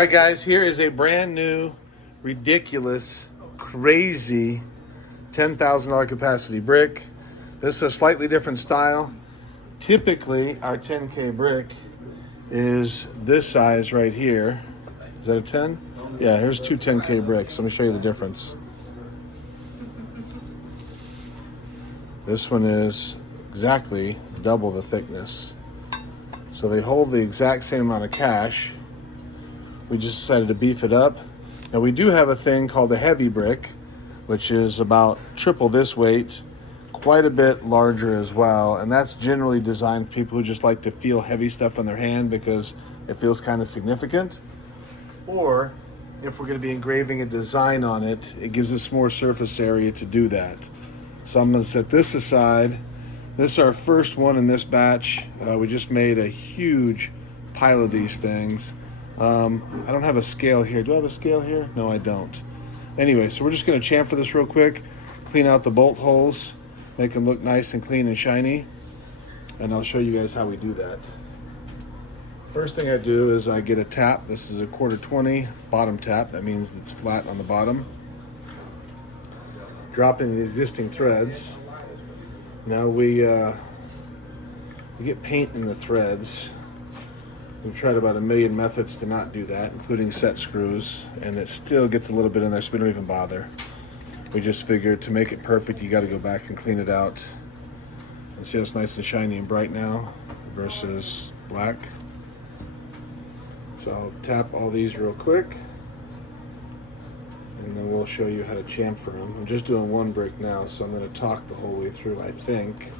All right, guys, here is a brand new, ridiculous, crazy $10,000 capacity brick. This is a slightly different style. Typically, our 10K brick is this size right here. Is that a 10? Yeah, here's two 10K bricks. Let me show you the difference. This one is exactly double the thickness. So they hold the exact same amount of cash. We just decided to beef it up. Now we do have a thing called a heavy brick, which is about triple this weight, quite a bit larger as well. And that's generally designed for people who just like to feel heavy stuff on their hand because it feels kind of significant. Or if we're going to be engraving a design on it, it gives us more surface area to do that. So I'm going to set this aside. This is our first one in this batch. We just made a huge pile of these things. I don't have a scale here. Do I have a scale here? No, I don't. Anyway, so we're just going to chamfer this real quick, clean out the bolt holes, make them look nice and clean and shiny, and I'll show you guys how we do that. First thing I do is I get a tap. This is a 1/4-20 bottom tap. That means it's flat on the bottom. Drop in the existing threads. Now we get paint in the threads. We've tried about a million methods to not do that, including set screws, and it still gets a little bit in there, so we don't even bother. We just figured to make it perfect, you got to go back and clean it out. And see how it's nice and shiny and bright now versus black. So I'll tap all these real quick, and then we'll show you how to chamfer them. I'm just doing one brick now, so I'm going to talk the whole way through, I think.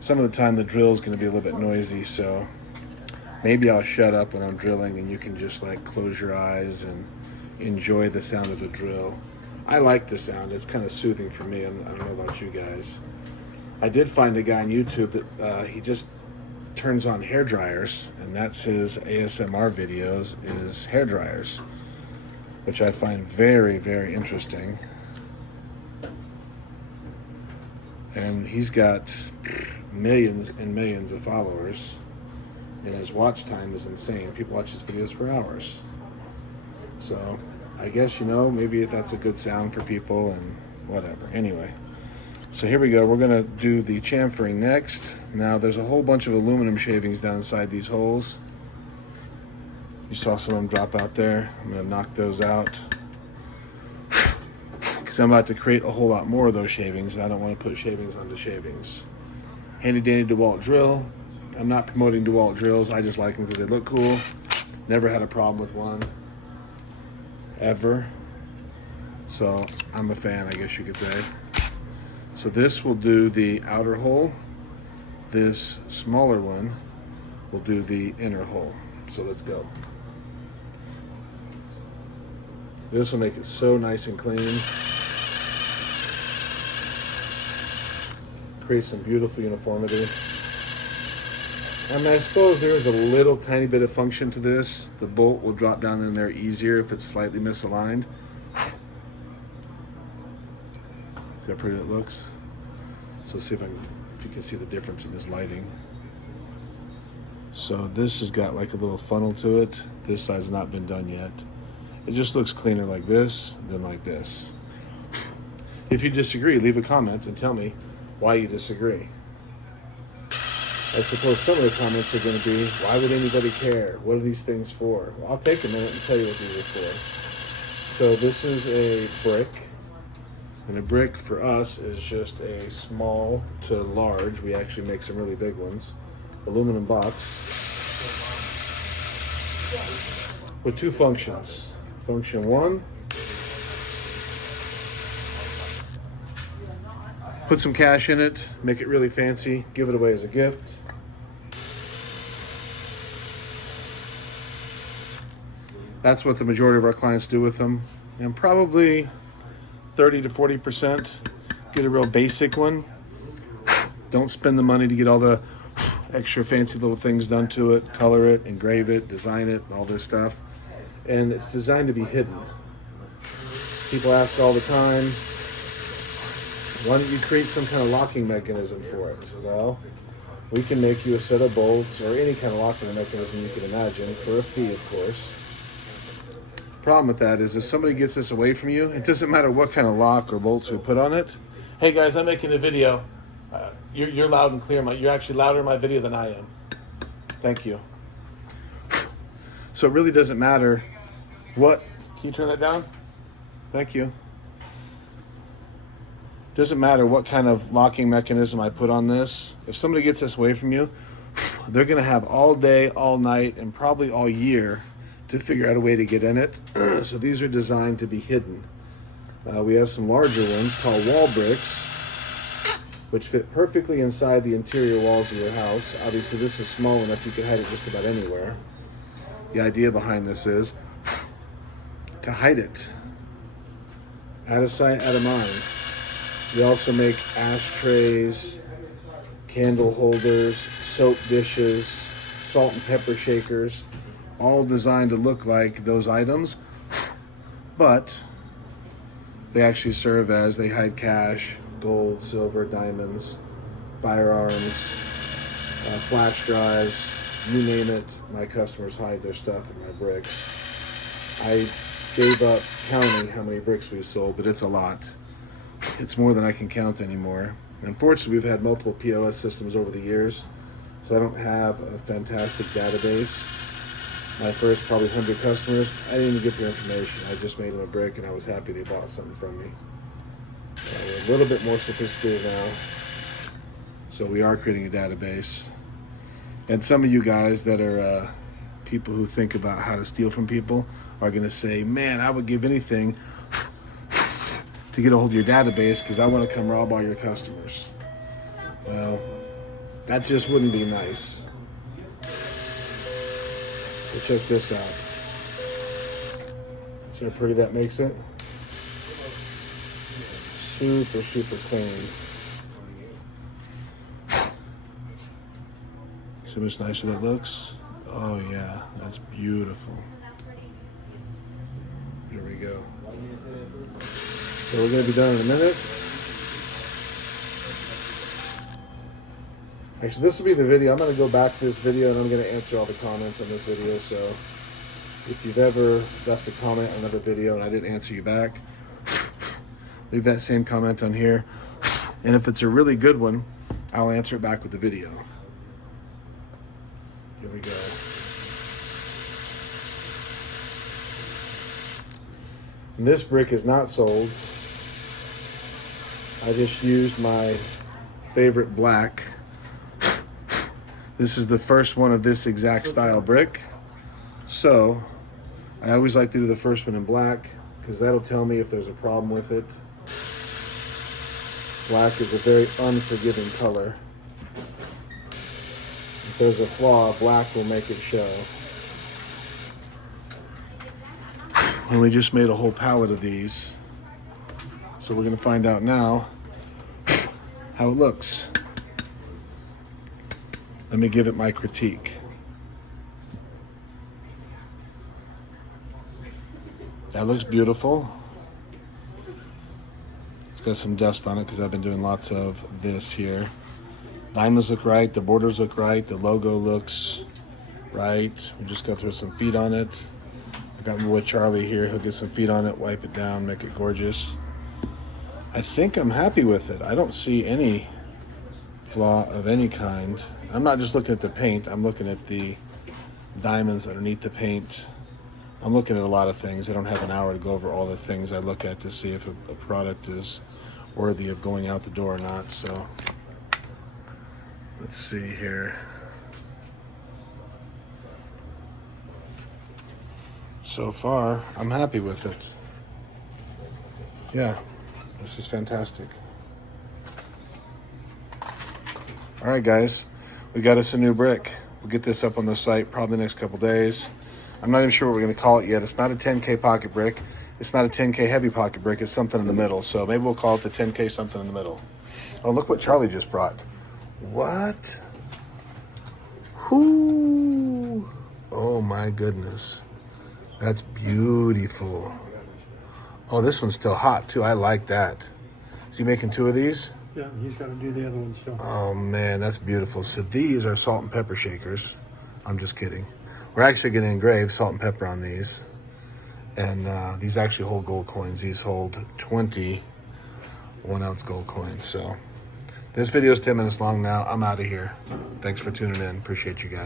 Some of the time the drill is going to be a little bit noisy, so maybe I'll shut up when I'm drilling and you can just like close your eyes and enjoy the sound of the drill. I like the sound. It's kind of soothing for me. I don't know about you guys. I did find a guy on YouTube that he just turns on hair dryers, and that's his ASMR videos, is hair dryers, which I find very, very interesting. And he's got millions and millions of followers. And his watch time is insane. People watch his videos for hours. So I guess, maybe that's a good sound for people and whatever. Anyway, so here we go. We're gonna do the chamfering next. Now there's a whole bunch of aluminum shavings down inside these holes. You saw some of them drop out there. I'm gonna knock those out because I'm about to create a whole lot more of those shavings and I don't want to put shavings onto shavings. Handy dandy DeWalt drill. I'm not promoting DeWalt drills. I just like them because they look cool. Never had a problem with one, ever. So I'm a fan, I guess you could say. So this will do the outer hole. This smaller one will do the inner hole. So let's go. This will make it so nice and clean. Create some beautiful uniformity. I mean, I suppose there is a little tiny bit of function to this. The bolt will drop down in there easier if it's slightly misaligned. See how pretty that looks? So let's see if you can see the difference in this lighting. So this has got like a little funnel to it. This side's not been done yet. It just looks cleaner like this than like this. If you disagree, leave a comment and tell me why you disagree. I suppose some of the comments are going to be, why would anybody care? What are these things for? Well, I'll take a minute and tell you what these are for. So this is a brick. And a brick for us is just a small to large. We actually make some really big ones. Aluminum box with two functions. Function one, put some cash in it, make it really fancy, give it away as a gift. That's what the majority of our clients do with them. And probably 30 to 40% get a real basic one. Don't spend the money to get all the extra fancy little things done to it, color it, engrave it, design it, all this stuff. And it's designed to be hidden. People ask all the time, why don't you create some kind of locking mechanism for it? Well, we can make you a set of bolts or any kind of locking mechanism you can imagine for a fee, of course. problem with that is if somebody gets this away from you, it doesn't matter what kind of lock or bolts we put on it. Hey guys, I'm making a video. You're loud and clear. You're actually louder in my video than I am. Thank you. So it really doesn't matter what. Can you turn that down? Thank you. Doesn't matter what kind of locking mechanism I put on this. If somebody gets this away from you, they're going to have all day, all night, and probably all year to figure out a way to get in it. So these are designed to be hidden. We have some larger ones called wall bricks, which fit perfectly inside the interior walls of your house. Obviously, this is small enough you can hide it just about anywhere. The idea behind this is to hide it. Out of sight, out of mind. We also make ashtrays, candle holders, soap dishes, salt and pepper shakers, all designed to look like those items, but they actually serve as, they hide cash, gold, silver, diamonds, firearms, flash drives, you name it. My customers hide their stuff in my bricks. I gave up counting how many bricks we've sold, but it's a lot. It's more than I can count anymore. Unfortunately, we've had multiple POS systems over the years, so I don't have a fantastic database. My first probably 100 customers, I didn't even get their information. I just made them a brick and I was happy they bought something from me. We're a little bit more sophisticated now, so we are creating a database. And some of you guys that are people who think about how to steal from people are going to say, man, I would give anything to get a hold of your database because I want to come rob all your customers. Well, that just wouldn't be nice. So check this out. See how pretty that makes it? Super, super clean. See how much nicer that looks? Oh yeah, that's beautiful. Here we go. So we're going to be done in a minute. Actually, this will be the video. I'm going to go back to this video and I'm going to answer all the comments on this video. So if you've ever left a comment on another video and I didn't answer you back, leave that same comment on here. And if it's a really good one, I'll answer it back with the video. Here we go. And this brick is not sold. I just used my favorite black. This is the first one of this exact style brick. So I always like to do the first one in black because that'll tell me if there's a problem with it. Black is a very unforgiving color. If there's a flaw, black will make it show. And we just made a whole pallet of these. So we're going to find out now how it looks. Let me give it my critique. That looks beautiful. It's got some dust on it because I've been doing lots of this here. Diamonds look right, the borders look right, the logo looks right. We just got to throw some feet on it. I got my boy Charlie here. He'll get some feet on it, wipe it down, make it gorgeous. I think I'm happy with it. I don't see any flaw of any kind. I'm not just looking at the paint. I'm looking at the diamonds underneath the paint. I'm looking at a lot of things. I don't have an hour to go over all the things I look at to see if a product is worthy of going out the door or not. So let's see here. So far, I'm happy with it. Yeah, this is fantastic. All right, guys, we got us a new brick. We'll get this up on the site probably the next couple days. I'm not even sure what we're going to call it yet. It's not a 10K pocket brick. It's not a 10K heavy pocket brick. It's something in the middle. So maybe we'll call it the 10K something in the middle. Oh, look what Charlie just brought. What? Whoo! Oh my goodness. That's beautiful. Oh, this one's still hot too. I like that. Is he making two of these? Yeah, he's got to do the other one still. Oh man, that's beautiful. So these are salt and pepper shakers. I'm just kidding. We're actually going to engrave salt and pepper on these. And these actually hold gold coins. These hold 20 1-ounce gold coins. So this video is 10 minutes long now. I'm out of here. Thanks for tuning in. Appreciate you guys.